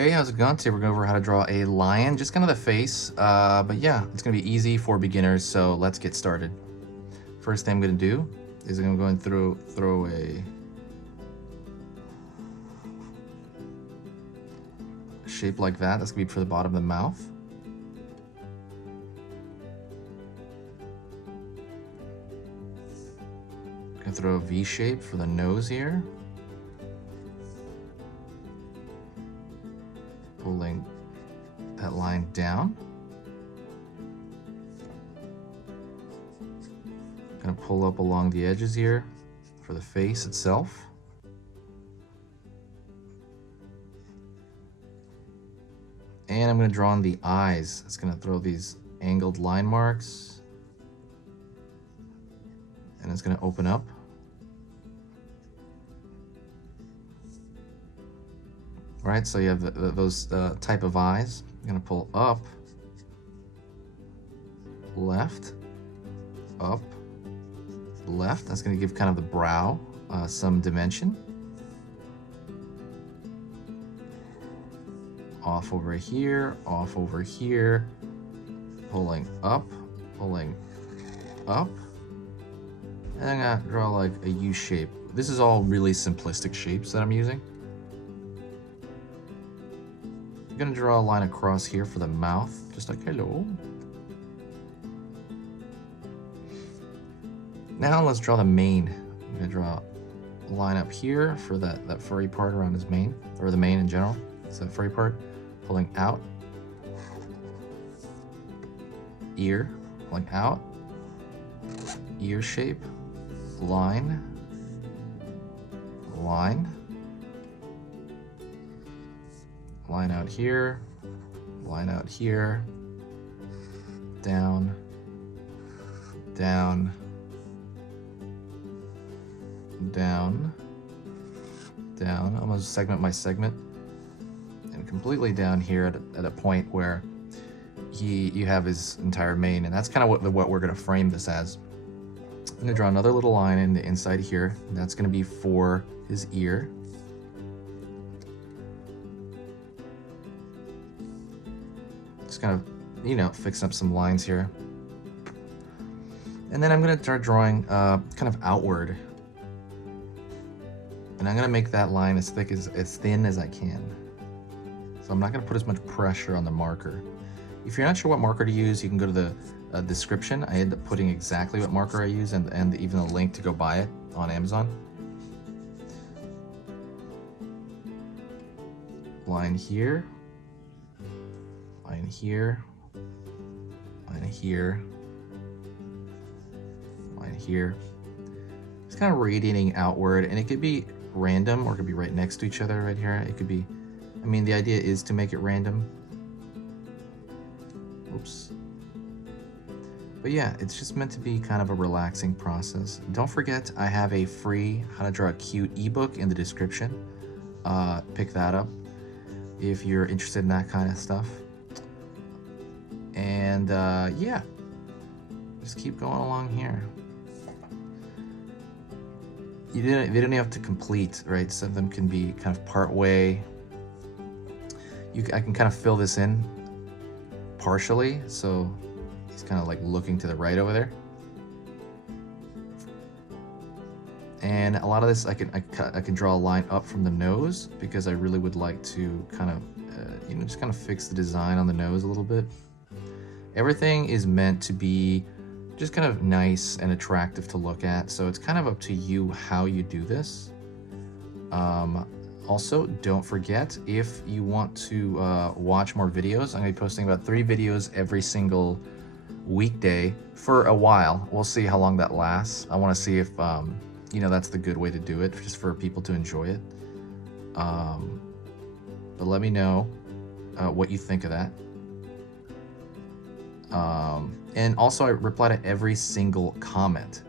Hey, how's it going? Today we're going over how to draw a lion, just kind of the face. But yeah, it's going to be easy for beginners, so let's get started. First thing I'm going to do is I'm going to go and throw a shape like that. That's going to be for the bottom of the mouth. I'm going to throw a V shape for the nose here. Pulling that line down. Gonna pull up along the edges here for the face itself. And I'm gonna draw on the eyes. It's gonna throw these angled line marks. And it's gonna open up. Right, so you have those type of eyes. I'm gonna pull up, left, up, left. That's gonna give kind of the brow some dimension. Off over here, pulling up, and I'm gonna draw like a U shape. This is all really simplistic shapes that I'm using. I'm gonna draw a line across here for the mouth, just like hello. Now let's draw the mane. I'm gonna draw a line up here for that furry part around his mane, or the mane in general. It's that furry part, pulling out. Ear, pulling out. Ear shape, line, line. Line out here, down, down, down, down, almost segment by segment, and completely down here at a point where you have his entire mane, and that's kind of what we're going to frame this as. I'm going to draw another little line in the inside here. That's going to be for his ear. Just kind of, you know, fixing up some lines here. And then I'm going to start drawing kind of outward. And I'm going to make that line as thin as I can. So I'm not going to put as much pressure on the marker. If you're not sure what marker to use, you can go to the description. I end up putting exactly what marker I use and even a link to go buy it on Amazon. Line here. Line here, line here, line here. It's kind of radiating outward, and it could be random or it could be right next to each other right here. It could be, I mean, the idea is to make it random. Oops. But yeah, it's just meant to be kind of a relaxing process. Don't forget, I have a free How to Draw a Cute ebook in the description. Pick that up if you're interested in that kind of stuff. And yeah, just keep going along here. They don't have to complete, right? Some of them can be kind of part way. I can kind of fill this in partially, so he's kind of like looking to the right over there. And a lot of this I can draw a line up from the nose because I really would like to kind of you know, just kind of fix the design on the nose a little bit. Everything is meant to be just kind of nice and attractive to look at, so it's kind of up to you how you do this. Also, don't forget, if you want to watch more videos, I'm going to be posting about 3 videos every single weekday for a while. We'll see how long that lasts. I want to see if you know, that's the good way to do it, just for people to enjoy it. But let me know what you think of that. And also I reply to every single comment.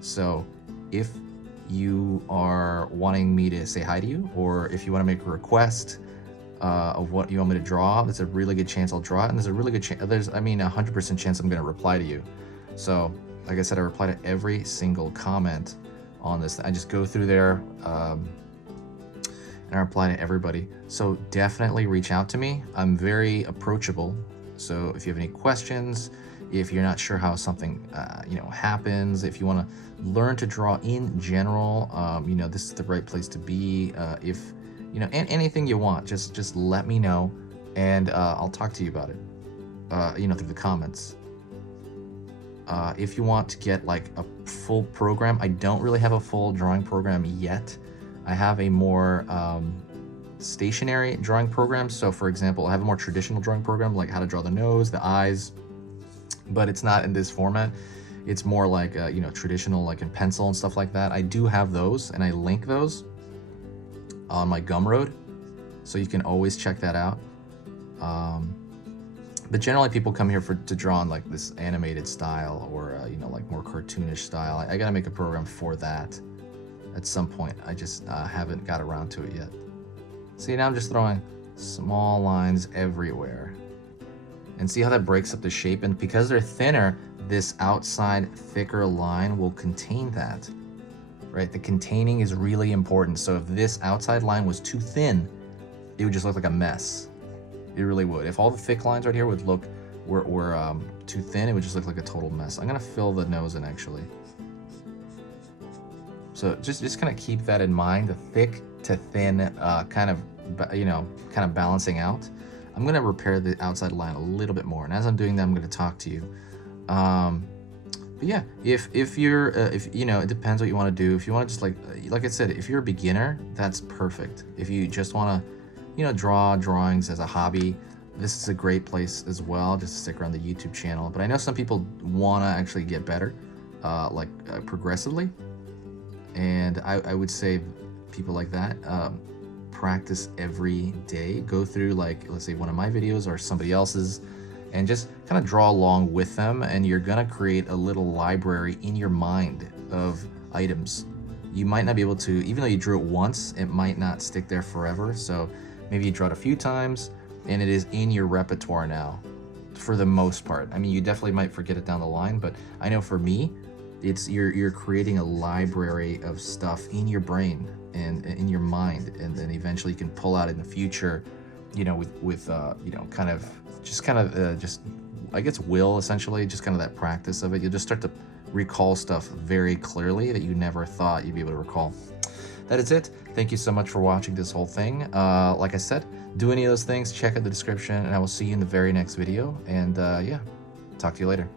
So if you are wanting me to say hi to you, or if you want to make a request of what you want me to draw, there's a really good chance I'll draw it, and there's a really good chance, I mean 100% chance I'm going to reply to you. So like I said, I reply to every single comment on this. I just go through there and I reply to everybody. So definitely reach out to me. I'm very approachable. So if you have any questions, if you're not sure how something happens, if you want to learn to draw in general, this is the right place to be. If anything you want, just let me know, and I'll talk to you about it. Through the comments. If you want to get like a full program, I don't really have a full drawing program yet. I have a more stationary drawing program. So for example, I have a more traditional drawing program, like how to draw the nose, the eyes, but it's not in this format. It's more like traditional, like in pencil and stuff like that. I do have those, and I link those on my Gumroad, so you can always check that out. But generally people come here to draw in like this animated style, or like more cartoonish style. I gotta make a program for that at some point. I just haven't got around to it yet. See, now I'm just throwing small lines everywhere, and see how that breaks up the shape. And because they're thinner, this outside thicker line will contain that, right? The containing is really important. So if this outside line was too thin, it would just look like a mess. It really would. If all the thick lines right here were too thin, it would just look like a total mess. I'm gonna fill the nose in actually. So just kind of keep that in mind, the thick to thin kind of balancing out. I'm gonna repair the outside line a little bit more, and as I'm doing that, I'm gonna talk to you. But yeah, if it depends what you want to do. If you want to just like I said, if you're a beginner, that's perfect. If you just want to draw drawings as a hobby, this is a great place as well, just to stick around the YouTube channel. But I know some people want to actually get better, progressively, and I would say people like that, practice every day. Go through, like, let's say one of my videos or somebody else's, and just kind of draw along with them, and you're gonna create a little library in your mind of items. You might not be able to, even though you drew it once, it might not stick there forever. So maybe you draw it a few times, and it is in your repertoire now, for the most part. I mean, you definitely might forget it down the line, but I know for me, it's you're creating a library of stuff in your brain and in your mind, and then eventually you can pull out in the future, with I guess will, essentially, just kind of that practice of it. You'll just start to recall stuff very clearly that you never thought you'd be able to recall. That is it. Thank you so much for watching this whole thing. Like I said, do any of those things, check out the description, and I will see you in the very next video. And yeah, talk to you later.